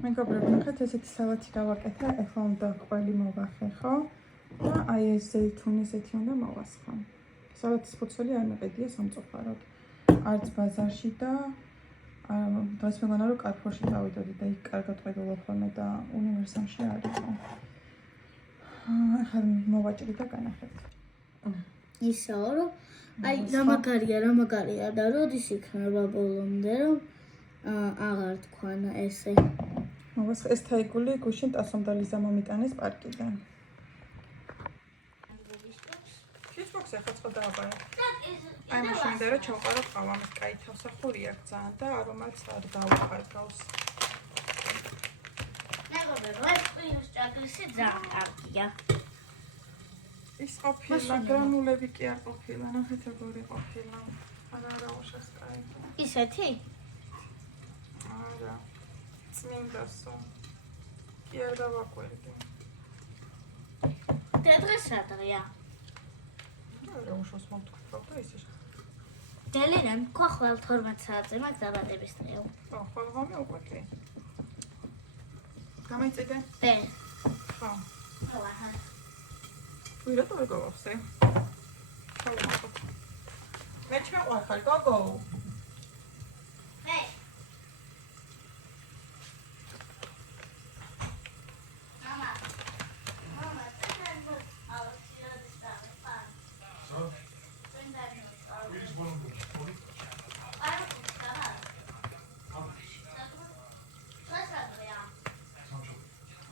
მეგობრებო, ნახეთ ესეთი სალათი გავაკეთე, ეხლა უნდა ყველი მოვახე, ხო? და აი ეს ზეითუნის ზეთი უნდა მოვასხო. სალათის ფურცელი არ მეყიდია სამწუხაროდ. არც ბაზარში და დღეს მეგონა რომ კარფორში დავიდოდი და იქ კარგად ყიდულობ ხოლმე და უნივერსამში არ იყო. ახლა მოვაჭრი და განახეთ. ისაა რომ აი რამაგარია და როდის იქნება ბოლომდე რომ აღარ თქვანა ესე. მოვასხე ეს თაიგული გუშინ ტასომდალის მომიტანეს პარკიდან. Kickbox ეხლა წყო დააბარა. აი მაშინ და რომ ჩავყარო ყავა, ამის კაი თავსახურია ძალიან და არომაც არ დავუყარგავს. მეგობრებო, ეს პირის ჭაგლისი ძალიან კარგია. ის ყოფილა გრანულები კი არ ყოფილა, ნახეთ როგორი ყოფილა. არა უშავს კაი. ისეთი? არა. წმინდასო. კი არ დავაკვირდი. დღეს რა დღეა? არა უშავს მომთქვი და ისე. დელირემ თქვა ხვალ 12 საათზე მაგ დაბადების დღეო. ხვალ ღამე უკვე კი. გამიწედე? დე. ხო. ხვალ. ვირა თუ გავახსე? მე ჩაყვახარ გოგო. მე. მამა. მამა, წენ მოს ალოციო დისტავე პან. სო? წენ დაიმოს. ვირის ბოლომდე? არა, ხარა.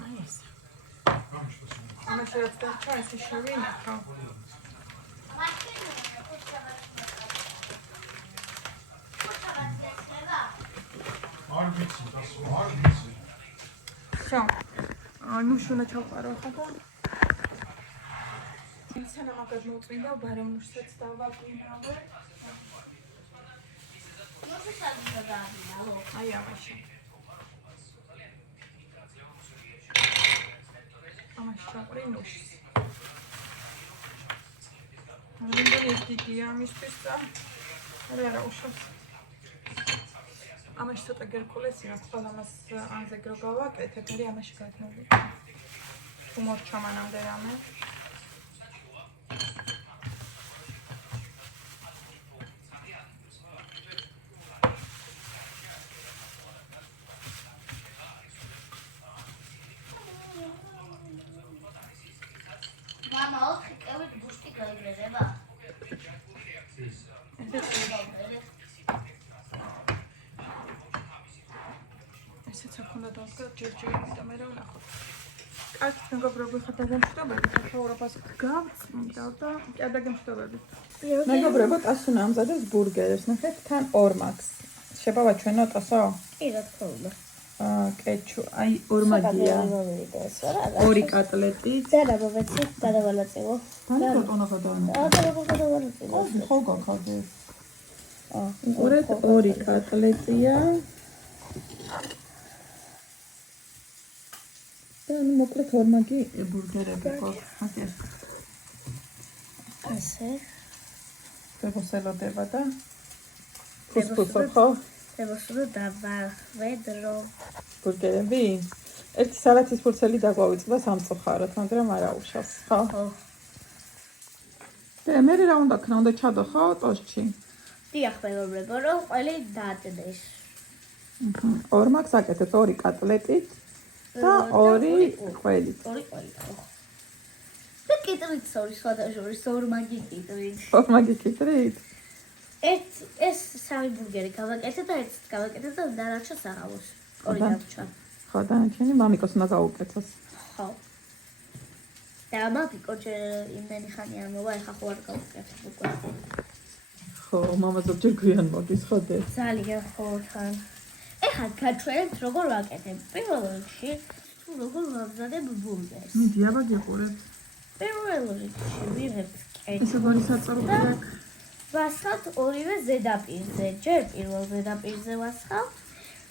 აი ეს. ამაში რაც დარჩა ეს შევინახო. Всё. Ну шуна ჩავყარო ხა და ისანა მაგად მოწმინდა ბარემუშსაც დავაკვინავე. აი ამაში. ამაში ჩავყრი ნუშს. რამდენი დიდია ამისთვის და არა უშავს. ამაში ცოტა გერკულესი აქვს, ხოლმე ამას ანზეგრო გავაკეთებ, მე ამაში გადმოვიდე. თუ მორჩა მანამდე რამე. მამა, ოთხი კევით ბუშტი გაიგრება. ესეც აქ უნდა დავსკა ჯერჯერობით და მე რა ვნახოთ. კარგი მეგობრებო, ხა დაგემშვიდობებით, ახალობას გავწმინდავ და დაგემშვიდობებით. მეგობრებო, ტასუნა ამზადებს ბურგერებს, ნახეთ, თან ორმაგს. შებავა ჩვენო ტასო? კი, რა თქმა უნდა. კეჩუ, აი ორმაგია. ორი კატლეტი. ზედა მოვეცი, გადავალაწილო. ბანი ბოტონა გადაანა. გადავალაწილო. ხო გაქადე. ორი კატლეტია. და ნუ მოკლედ ორმაგი ბურგერები გვაქვს. ასე. ფებოსელოდება და ფუსფუსო ხო? ფებოსელო დავახვედრო. ბურგერები? ერთი სალათის ფურცელი დაგვავიწყდა სამწუხაროდ, მაგრამ არა უშავს, ხო? ხო. და მე რა უნდა ქნა, უნდა ჩადო ხო ტოსტში? დიახ, მეგობრებო, რომ ყველი დააჭდეს. ორმაგს აკეთებ ორი კატლეტით და ორი ყველით. ორი ყველით, ხო. და კიტრით ორი სხვადასხვა ორმაგი კიტრით. ორმაგი კიტრით? ეს სამი ბურგერი გავაკეთე და ერთს გავაკეთე და დანარჩა საღამოს. ორი დარჩა. ხო, დანარჩენი მამიკოს უნდა გაუკეთოს. ხო. და მამიკო იმენი ხანი არ მოვა, ეხა ხო არ გავუკეთებ უკვე. ხო, მამა ზოგჯერ გვიან მოდის ხო დე? ძალიან ხო თან. ეხლა გაჩვენებთ როგორ ვაკეთებ. პირველ რიგში თუ როგორ ვამზადებ ბურგერს. მიდი, აბა გიყურებ. პირველ რიგში ვიღებ კეჩუ. ეს როგორი საწოროა? ვასხავთ ორივე ზედაპირზე. ჯერ პირველ ზედაპირზე ვასხავთ,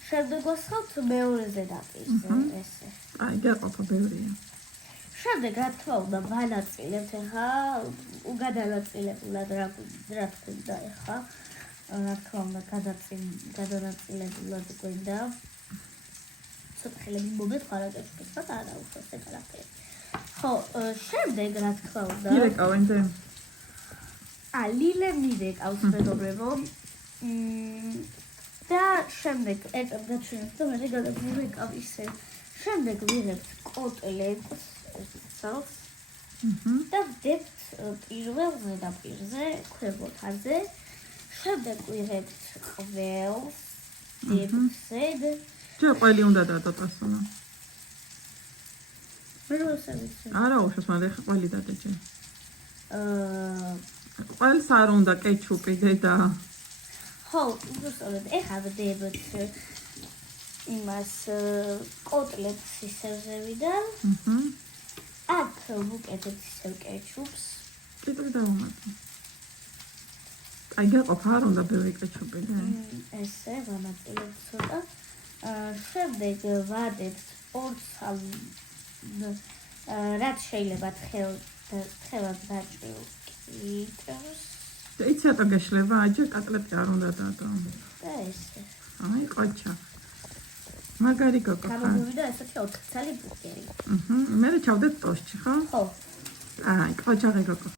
შემდეგ ვასხავთ მეორე ზედაპირზე. ესე. აი, გაყოფა ბევრია. შემდეგ რა თქმა უნდა ვანაწილებთ ეხა უგადანაწილებულად რა თქმა ეხა რა თქმა უნდა გადანაწილებულად გვინდა ცოტა ხელები მომეთხარა კეჩუპის და არა უბრალოდ ეკალაფე. ხო, შემდეგ რა თქმა უნდა. მირეკავენდე. ლილე მირეკავს მეგობრებო. და შემდეგ გაჩვენებთ და მე გადავირეკავ ისე. შემდეგ ვიღებთ კოტლეტს, ესეც. და ვდებთ პირველ ზედაპირზე, ქვემოთაზე. შემდეგ ვიღებთ ყველს, დებსედ. ჯერ ყველი უნდა დადატასუნა. მე როსავიცი. არა, უშავს, მაგრამ ხა ყველი დადეჯე. ყველს არ უნდა კეჩუპი დედა. ხო, უბრალოდ ეხლა ვდებთ იმას კოტლეტს ისევზევიდან. აქ ვუკეთებთ ისევ კეჩუპს. კიტრი დავუმატე. აი გაყოფა არ უნდა ბევრი კეჩუპი და. ესე ვამატებთ ცოტა. შემდეგ ვადებთ ორცალ რაც შეიძლება თხევად დაჭრილ კიტრს. და იცი ატო გეშლება, აჯერ კატლეტი არ უნდა დადო. და ესე. აი ყოჩა. მაგარი გოგო ხარ. გამოვიდა ესეთი 4 ცალი ბურგერი. მე ჩავდეთ ტოსტში, ხო? ხო. აი ყოჩა გოგო.